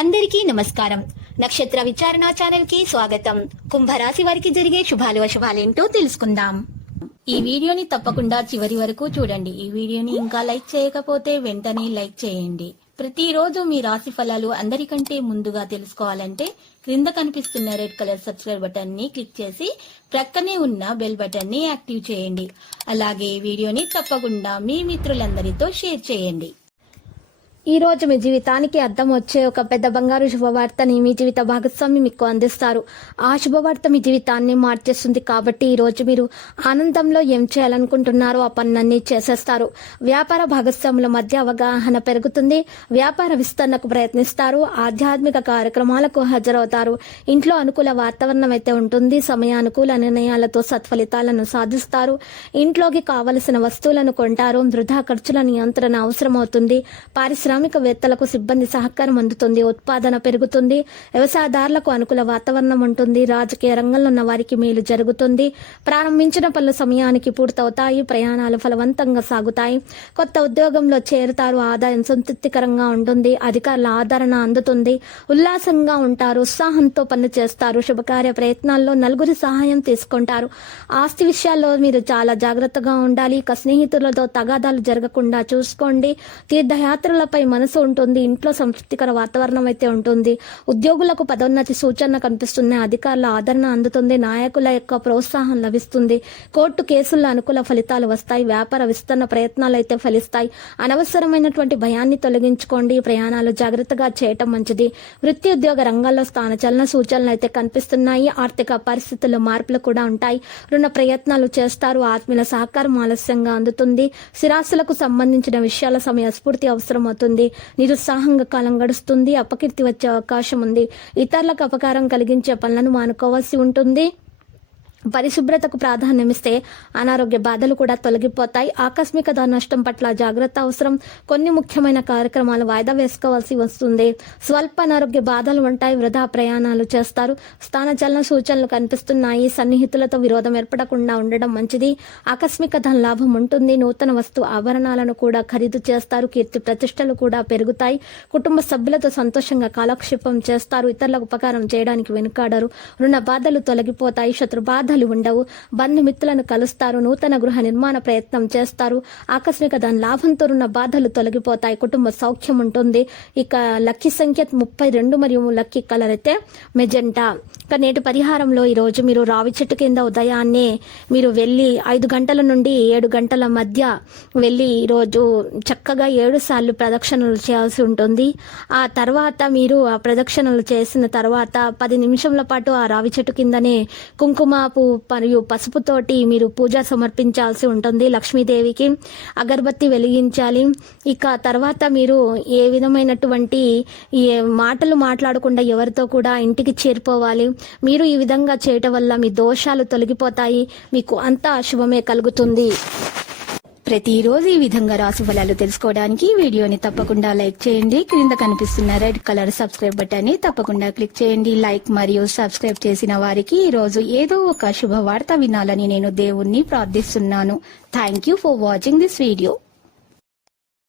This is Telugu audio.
అందరికీ నమస్కారం. నక్షత్ర విచారణ ఛానల్ కి స్వాగతం. కుంభరాశి వారికి జరిగే శుభాలు అశుభాలేంటో తెలుసుకుందాం. ఈ వీడియోని తప్పకుండా చివరి వరకు చూడండి. ఈ వీడియోని ఇంకా లైక్ చేయకపోతే వెంటనే లైక్ చేయండి. ప్రతిరోజు మీ రాశి ఫలాలు అందరికంటే ముందుగా తెలుసుకోవాలంటే క్రింద కనిపిస్తున్న రెడ్ కలర్ సబ్స్క్రైబ్ బటన్ ని క్లిక్ చేసి ప్రక్కనే ఉన్న బెల్ బటన్ ని యాక్టివ్ చేయండి. అలాగే ఈ వీడియోని తప్పకుండా మీ మిత్రులందరితో షేర్ చేయండి. ఈ రోజు మీ జీవితానికి అర్థం వచ్చే ఒక పెద్ద బంగారు శుభవార్తని మీ జీవిత భాగస్వామి మీకు అందిస్తారు. ఆ శుభవార్త మీ జీవితాన్ని మార్చేస్తుంది. కాబట్టి ఈ రోజు మీరు ఆనందంలో ఏం చేయాలనుకుంటున్నారో ఆ పనులన్నీ చేసేస్తారు. వ్యాపార భాగస్వాముల మధ్య అవగాహన పెరుగుతుంది. వ్యాపార విస్తరణకు ప్రయత్నిస్తారు. ఆధ్యాత్మిక కార్యక్రమాలకు హాజరవుతారు. ఇంట్లో అనుకూల వాతావరణం అయితే ఉంటుంది. సమయానుకూల నిర్ణయాలతో సత్ఫలితాలను సాధిస్తారు. ఇంట్లోకి కావలసిన వస్తువులను కొంటారు. వృధా ఖర్చుల నియంత్రణ అవసరమవుతుంది. పారిశ్రామికవేత్తలకు సిబ్బంది సహకారం అందుతుంది. ఉత్పాదన పెరుగుతుంది. వ్యవసాయదారులకు అనుకూల వాతావరణం ఉంటుంది. రాజకీయ రంగంలో ఉన్న వారికి మేలు జరుగుతుంది. ప్రారంభించిన పనులు సమయానికి పూర్తవుతాయి. ప్రయాణాలు ఫలవంతంగా సాగుతాయి. కొత్త ఉద్యోగంలో చేరుతారు. ఆదాయం సంతృప్తికరంగా ఉంటుంది. అధికారుల ఆదరణ అందుతుంది. ఉల్లాసంగా ఉంటారు. ఉత్సాహంతో పనులు చేస్తారు. శుభకార్య ప్రయత్నాల్లో నలుగురి సహాయం తీసుకుంటారు. ఆస్తి విషయాల్లో మీరు చాలా జాగ్రత్తగా ఉండాలి. స్నేహితులతో తగాదాలు జరగకుండా చూసుకోండి. తీర్థయాత్రలపై మనసు ఉంటుంది. ఇంట్లో సంతృప్తికర వాతావరణం అయితే ఉంటుంది. ఉద్యోగులకు పదోన్నతి సూచన కనిపిస్తున్నాయి. అధికారుల ఆదరణ అందుతుంది. నాయకుల యొక్క ప్రోత్సాహం లభిస్తుంది. కోర్టు కేసుల్లో అనుకూల ఫలితాలు వస్తాయి. వ్యాపార విస్తరణ ప్రయత్నాలు అయితే ఫలిస్తాయి. అనవసరమైనటువంటి భయాన్ని తొలగించుకోండి. ప్రయాణాలు జాగ్రత్తగా చేయటం మంచిది. వృత్తి ఉద్యోగ రంగాల్లో స్థానచలన సూచనలు అయితే కనిపిస్తున్నాయి. ఆర్థిక పరిస్థితుల్లో మార్పులు కూడా ఉంటాయి. రుణ ప్రయత్నాలు చేస్తారు. ఆత్మీయుల సహకారం ఆలస్యంగా అందుతుంది. స్థిరాస్తులకు సంబంధించిన విషయాల సమయస్ఫూర్తి అవసరమవుతుంది. నిరుత్సాహంగా కాలం గడుస్తుంది. అపకీర్తి వచ్చే అవకాశం ఉంది. ఇతరులకు అపకారం కలిగించే పనులను మానుకోవాల్సి ఉంటుంది. పరిశుభ్రతకు ప్రాధాన్యమిస్తే అనారోగ్య బాధలు కూడా తొలగిపోతాయి. ఆకస్మిక ధన నష్టం పట్ల జాగ్రత్త అవసరం. కొన్ని ముఖ్యమైన కార్యక్రమాలు వాయిదా వేసుకోవాల్సి వస్తుంది. స్వల్ప అనారోగ్య బాధలు ఉంటాయి. వృధా ప్రయాణాలు చేస్తారు. స్థానచలన సూచనలు కనిపిస్తున్నాయి. సన్నిహితులతో విరోధం ఏర్పడకుండా ఉండడం మంచిది. ఆకస్మిక ధన లాభం ఉంటుంది. నూతన వస్తు ఆభరణాలను కూడా ఖరీదు చేస్తారు. కీర్తి ప్రతిష్టలు కూడా పెరుగుతాయి. కుటుంబ సభ్యులతో సంతోషంగా కాలక్షేపం చేస్తారు. ఇతరులకు ఉపకారం చేయడానికి వెనుకాడరు. రుణ బాధలు తొలగిపోతాయి. శత్రు బాధలు ఉండవు. బంధుమిత్రులను కలుస్తారు. నూతన గృహ నిర్మాణ ప్రయత్నం చేస్తారు. ఆకస్మిక ధన లాభంతో ఉన్న బాధలు తొలగిపోతాయి. కుటుంబ సౌఖ్యం ఉంటుంది. ఇక లక్కీ సంఖ్య 32 మరియు లక్కీ కలర్ అయితే మెజెంటా. ఇక నేటి పరిహారంలో ఈ రోజు మీరు రావి చెట్టు కింద ఉదయాన్నే మీరు వెళ్ళి 5 గంటల నుండి 7 గంటల మధ్య వెళ్ళి ఈరోజు చక్కగా 7 సార్లు ప్రదక్షిణలు చేయాల్సి ఉంటుంది. ఆ తర్వాత మీరు ఆ ప్రదక్షిణలు చేసిన తర్వాత 10 నిమిషంల పాటు ఆ రావి చెట్టు కిందనే కుంకుమ మరియు పసుపుతోటి మీరు పూజ సమర్పించాల్సి ఉంటుంది. లక్ష్మీదేవికి అగరబత్తి వెలిగించాలి. ఇక తర్వాత మీరు ఏ విధమైనటువంటి మాటలు మాట్లాడకుండా ఎవరితో కూడా ఇంటికి చేరిపోవాలి. మీరు ఈ విధంగా చేయటం వల్ల మీ దోషాలు తొలగిపోతాయి. మీకు అంతా శుభమే కలుగుతుంది. ప్రతిరోజు ఈ విధంగా రాశి ఫలాలు తెలుసుకోవడానికి వీడియోని తప్పకుండా లైక్ చేయండి. క్రింద కనిపిస్తున్న రెడ్ కలర్ సబ్స్క్రైబ్ బటన్ ని తప్పకుండా క్లిక్ చేయండి. లైక్ మరియు సబ్స్క్రైబ్ చేసిన వారికి ఈ రోజు ఏదో ఒక శుభవార్త వినాలని నేను దేవుణ్ణి ప్రార్థిస్తున్నాను. Thank you for watching this video.